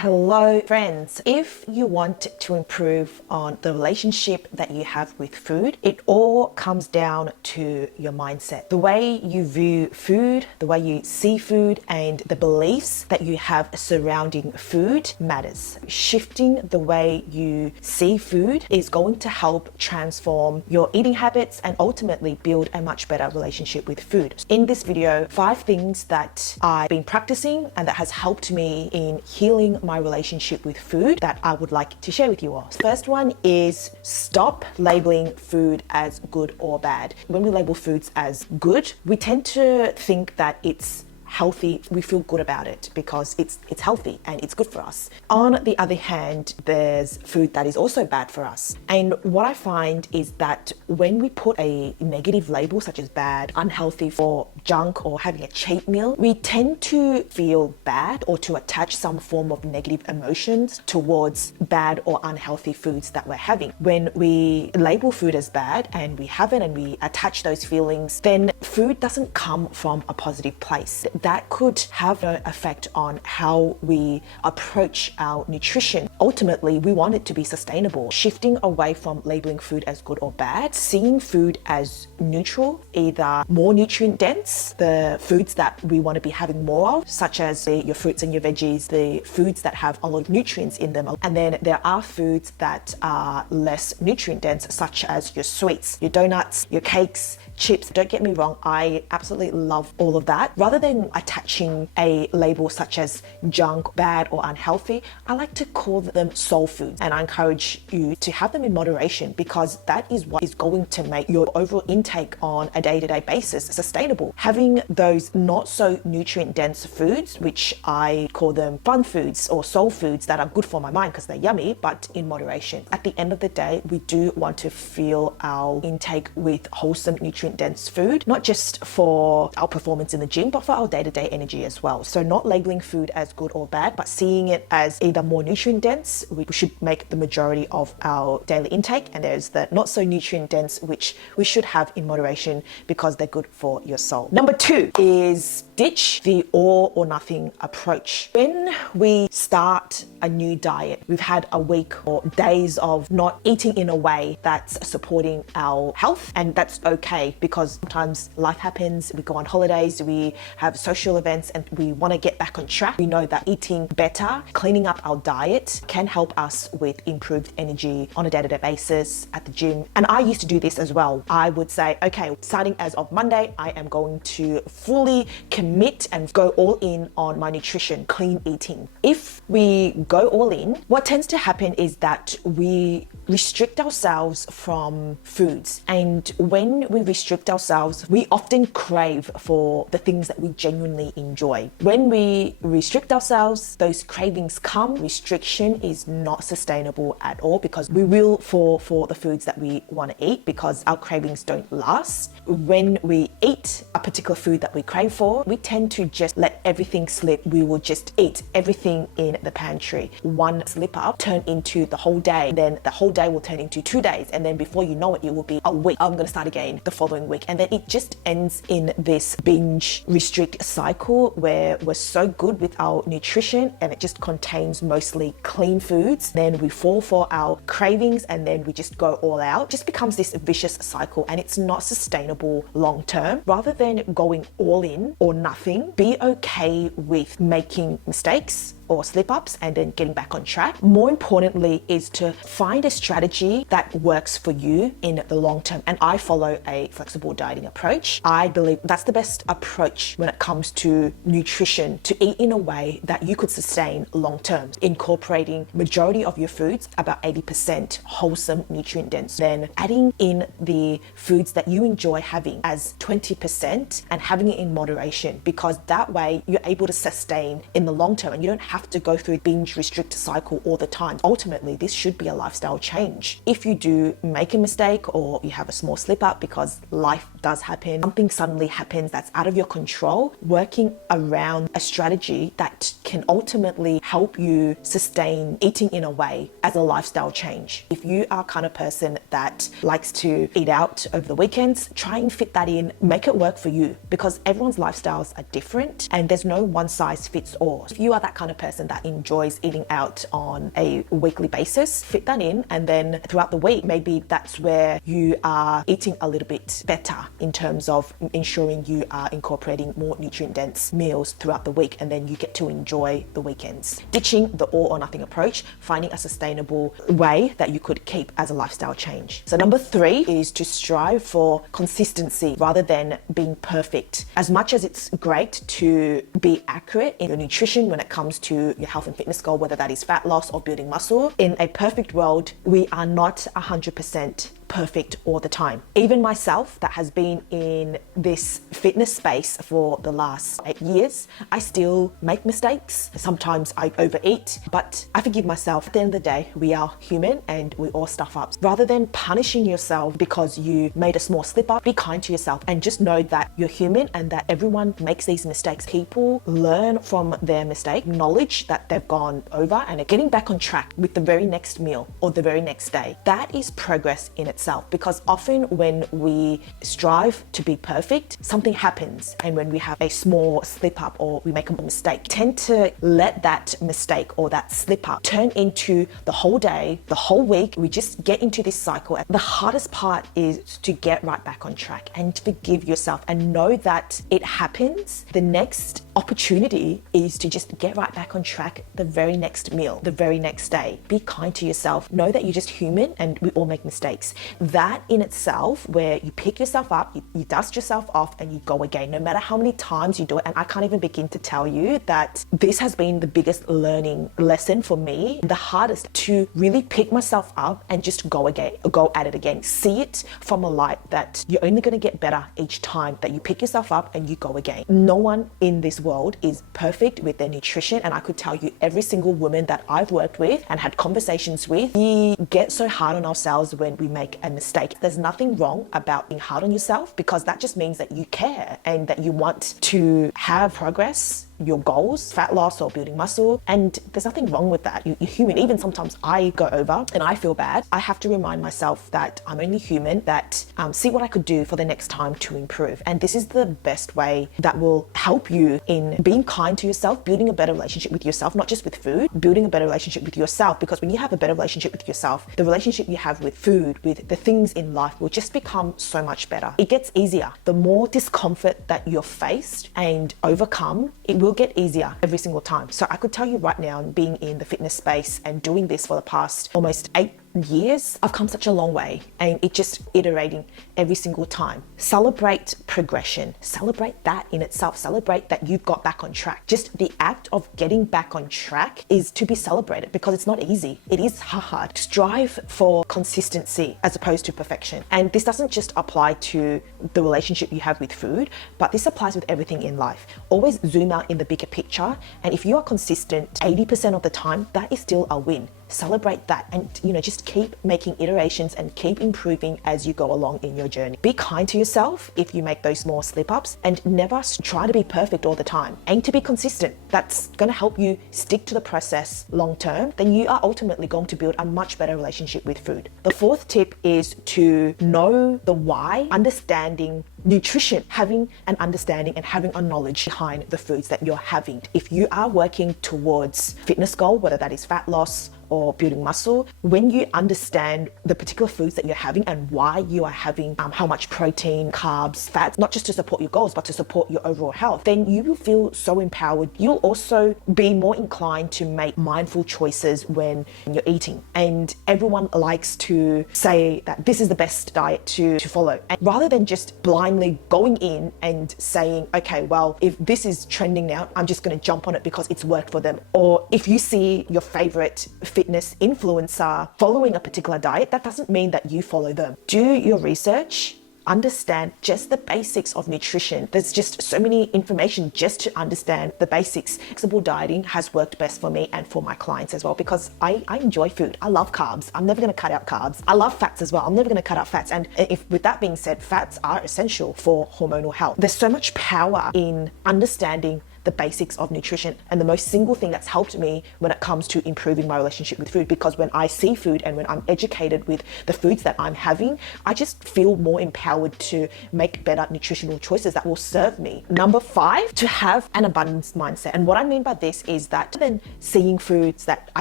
Hello friends, if you want to improve on the relationship that you have with food, it all comes down to your mindset. The way you view food, the way you see food, and the beliefs that you have surrounding food matters. Shifting the way you see food is going to help transform your eating habits and ultimately build a much better relationship with food. In this video, 5 things that I've been practicing and that has helped me in healing my relationship with food that I would like to share with you all. First one is stop labeling food as good or bad. When we label foods as good, we tend to think that it's healthy. We feel good about it because it's healthy and it's good for us. On the other hand, there's food that is also bad for us. And what I find is that when we put a negative label such as bad, unhealthy, for junk or having a cheat meal, we tend to feel bad or to attach some form of negative emotions towards bad or unhealthy foods that we're having. When we label food as bad and we have it and we attach those feelings, then food doesn't come from a positive place. That could have an effect on how we approach our nutrition. Ultimately, we want it to be sustainable. Shifting away from labeling food as good or bad, seeing food as neutral, either more nutrient dense, the foods that we want to be having more of, such as your fruits and your veggies, the foods that have a lot of nutrients in them. And then there are foods that are less nutrient dense, such as your sweets, your donuts, your cakes, chips. Don't get me wrong, I absolutely love all of that. Rather than attaching a label such as junk, bad, or unhealthy, I like to call them soul foods. And I encourage you to have them in moderation because that is what is going to make your overall intake on a day-to-day basis sustainable. Having those not so nutrient dense foods, which I call them fun foods or soul foods that are good for my mind because they're yummy, but in moderation. At the end of the day, we do want to fill our intake with wholesome nutrient dense food, not just for our performance in the gym, but for our day-to-day energy as well. So not labeling food as good or bad, but seeing it as either more nutrient dense, we should make the majority of our daily intake, and there's the not so nutrient dense, which we should have in moderation because they're good for your soul. Number 2 is ditch the all or nothing approach. When we start a new diet, we've had a week or days of not eating in a way that's supporting our health, and that's okay because sometimes life happens, we go on holidays, we have social events, and we want to get back on track. We know that eating better, cleaning up our diet can help us with improved energy on a day-to-day basis at the gym. And I used to do this as well. I would say, okay, starting as of Monday, I am going to fully commit and go all in on my nutrition, clean eating. If we go all in, what tends to happen is that we restrict ourselves from foods. And when we restrict ourselves, we often crave for the things that we genuinely enjoy. When we restrict ourselves, those cravings come. Restriction is not sustainable at all because we will fall for the foods that we want to eat because our cravings don't last. When we eat a particular food that we crave for, we tend to just let everything slip. We will just eat everything in the pantry. One slip up turn into the whole day, then the whole day will turn into 2 days, and then before you know it, it will be a week. I'm going to start again the following week, and then it just ends in this binge restrict cycle where we're so good with our nutrition and it just contains mostly clean foods. Then we fall for our cravings and then we just go all out. It just becomes this vicious cycle and it's not sustainable long term. Rather than going all in or nothing, be okay with making mistakes or slip-ups and then getting back on track. More importantly is to find a strategy that works for you in the long term. And I follow a flexible dieting approach. I believe that's the best approach when it comes to nutrition, to eat in a way that you could sustain long term, incorporating majority of your foods, about 80% wholesome, nutrient dense, then adding in the foods that you enjoy having as 20% and having it in moderation, because that way you're able to sustain in the long term and you don't have to go through a binge restrict cycle all the time. Ultimately, this should be a lifestyle change. If you do make a mistake or you have a small slip up, because life does happen, something suddenly happens that's out of your control, working around a strategy that can ultimately help you sustain eating in a way as a lifestyle change. If you are kind of person that likes to eat out over the weekends, try and fit that in, make it work for you, because everyone's lifestyles are different and there's no one size fits all. If you are that kind of person person that enjoys eating out on a weekly basis, fit that in. And then throughout the week, maybe that's where you are eating a little bit better in terms of ensuring you are incorporating more nutrient dense meals throughout the week, and then you get to enjoy the weekends. Ditching the all or nothing approach, finding a sustainable way that you could keep as a lifestyle change. So number 3 is to strive for consistency rather than being perfect. As much as it's great to be accurate in your nutrition when it comes to your health and fitness goal, whether that is fat loss or building muscle, in a perfect world, we are not 100% perfect all the time. Even myself, that has been in this fitness space for the last 8 years, I still make mistakes. Sometimes I overeat, but I forgive myself. At the end of the day, we are human and we all stuff up. Rather than punishing yourself because you made a small slip up, be kind to yourself and just know that you're human and that everyone makes these mistakes. People learn from their mistake, acknowledge that they've gone over and are getting back on track with the very next meal or the very next day. That is progress in itself, because often when we strive to be perfect, something happens, and when we have a small slip up or we make a mistake, tend to let that mistake or that slip up turn into the whole day, the whole week. We just get into this cycle. The hardest part is to get right back on track and to forgive yourself and know that it happens. The next opportunity is to just get right back on track the very next meal, the very next day. Be kind to yourself. Know that you're just human and we all make mistakes. That in itself, where you pick yourself up, you dust yourself off and you go again, no matter how many times you do it. And I can't even begin to tell you that this has been the biggest learning lesson for me, the hardest, to really pick myself up and just go again, go at it again. See it from a light that you're only going to get better each time that you pick yourself up and you go again. No one in this world is perfect with their nutrition, and I could tell you every single woman that I've worked with and had conversations with, we get so hard on ourselves when we make a mistake. There's nothing wrong about being hard on yourself, because that just means that you care and that you want to have progress, your goals, fat loss or building muscle, and there's nothing wrong with that. You're human. Even sometimes I go over and I feel bad. I have to remind myself that I'm only human, that see what I could do for the next time to improve. And this is the best way that will help you in being kind to yourself, building a better relationship with yourself, not just with food, building a better relationship with yourself. Because when you have a better relationship with yourself, the relationship you have with food, with the things in life, will just become so much better. It gets easier. The more discomfort that you're faced and overcome, it will get easier every single time. So I could tell you right now, being in the fitness space and doing this for the past almost 8 years, I've come such a long way, and it's just iterating every single time. Celebrate progression. Celebrate that in itself. Celebrate that you've got back on track. Just the act of getting back on track is to be celebrated, because it's not easy. It is hard. Strive for consistency as opposed to perfection. And this doesn't just apply to the relationship you have with food, but this applies with everything in life. Always zoom out in the bigger picture, and if you are consistent 80% of the time, that is still a win. Celebrate that, and just keep making iterations and keep improving as you go along in your journey. Be kind to yourself if you make those small slip-ups, and never try to be perfect all the time. Aim to be consistent. That's going to help you stick to the process long term. Then you are ultimately going to build a much better relationship with food. The 4th tip is to know the why, understanding nutrition, having an understanding and having a knowledge behind the foods that you're having. If you are working towards fitness goal, whether that is fat loss or building muscle, when you understand the particular foods that you're having and why you are having how much protein, carbs, fats, not just to support your goals, but to support your overall health, then you will feel so empowered. You'll also be more inclined to make mindful choices when you're eating. And everyone likes to say that this is the best diet to follow. And rather than just blindly going in and saying, okay, well, if this is trending now, I'm just going to jump on it because it's worked for them. Or if you see your favorite fitness influencer following a particular diet, that doesn't mean that you follow them. Do your research. Understand just the basics of nutrition. There's just so many information just to understand the basics. Flexible dieting has worked best for me and for my clients as well, because I enjoy food. I love carbs. I'm never going to cut out carbs. I love fats as well. I'm never going to cut out fats. And if, with that being said, fats are essential for hormonal health. There's so much power in understanding the basics of nutrition and the most single thing that's helped me when it comes to improving my relationship with food. Because when I see food and when I'm educated with the foods that I'm having, I just feel more empowered to make better nutritional choices that will serve me. Number 5, to have an abundance mindset. And what I mean by this is that then seeing foods that I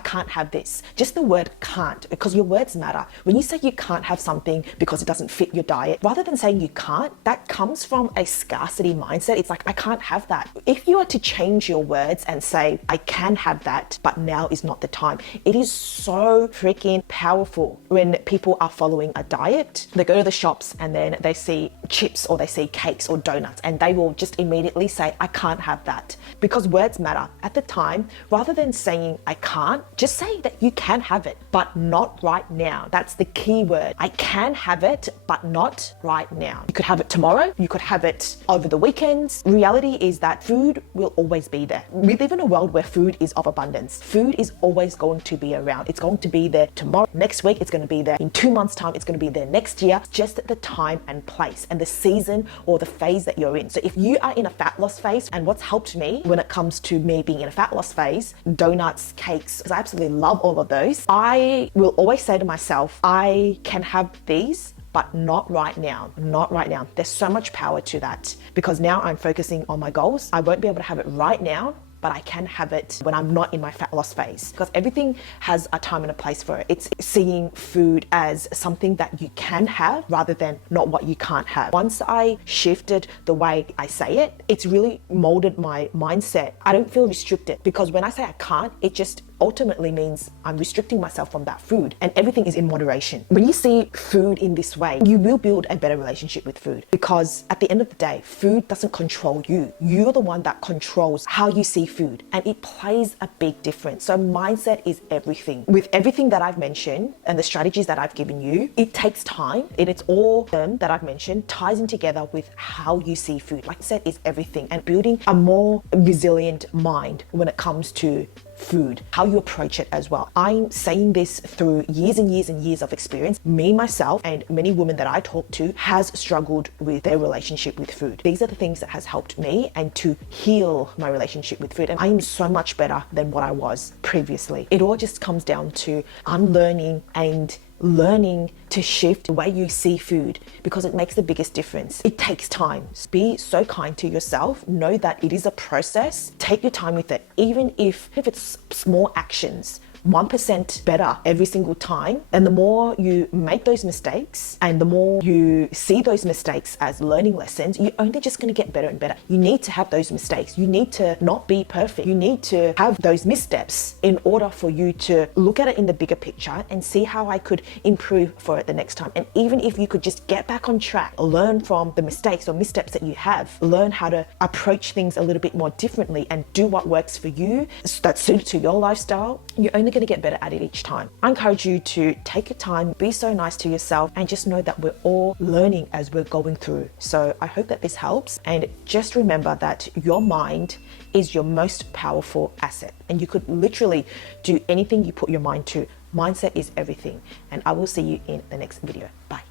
can't have this, just the word can't, because your words matter. When you say you can't have something because it doesn't fit your diet, rather than saying you can't, that comes from a scarcity mindset. It's like, I can't have that. If you are to change your words and say, I can have that, but now is not the time, it is so freaking powerful. When people are following a diet, they go to the shops and then they see chips or they see cakes or donuts and they will just immediately say, I can't have that, because words matter. At the time, rather than saying I can't, just say that you can have it, but not right now. That's the key word. I can have it, but not right now. You could have it tomorrow, you could have it over the weekends. Reality is that food will always be there. We live in a world where food is of abundance. Food is always going to be around. It's going to be there tomorrow, next week, it's going to be there in 2 months' time, it's going to be there next year, just at the time and place and the season or the phase that you're in. So if you are in a fat loss phase, and what's helped me when it comes to me being in a fat loss phase, donuts, cakes, because I absolutely love all of those, I will always say to myself, I can have these, but not right now, not right now. There's so much power to that, because now I'm focusing on my goals. I won't be able to have it right now, but I can have it when I'm not in my fat loss phase, because everything has a time and a place for it. It's seeing food as something that you can have rather than not what you can't have. Once I shifted the way I say it, it's really molded my mindset. I don't feel restricted, because when I say I can't, it just ultimately means I'm restricting myself from that food, and everything is in moderation. When you see food in this way, you will build a better relationship with food, because at the end of the day, food doesn't control you. You're the one that controls how you see food, and it plays a big difference. So mindset is everything. With everything that I've mentioned and the strategies that I've given you, it takes time, and it's all them that I've mentioned ties in together with how you see food. Mindset is everything, and building a more resilient mind when it comes to food, how you approach it as well. I'm saying this through years and years and years of experience. Me, myself, and many women that I talk to has struggled with their relationship with food. These are the things that has helped me and to heal my relationship with food. And I am so much better than what I was previously. It all just comes down to unlearning and learning to shift the way you see food, because it makes the biggest difference. It takes time. Be so kind to yourself. Know that it is a process. Take your time with it, even if it's small actions. 1% better every single time. And the more you make those mistakes and the more you see those mistakes as learning lessons, you're only just going to get better and better. You need to have those mistakes. You need to not be perfect. You need to have those missteps in order for you to look at it in the bigger picture and see how I could improve for it the next time. And even if you could just get back on track, learn from the mistakes or missteps that you have, learn how to approach things a little bit more differently and do what works for you that's suited to your lifestyle, you're only going to get better at it each time. I encourage you to take your time, be so nice to yourself, and just know that we're all learning as we're going through. So I hope that this helps, and just remember that your mind is your most powerful asset, and you could literally do anything you put your mind to. Mindset is everything, and I will see you in the next video. Bye.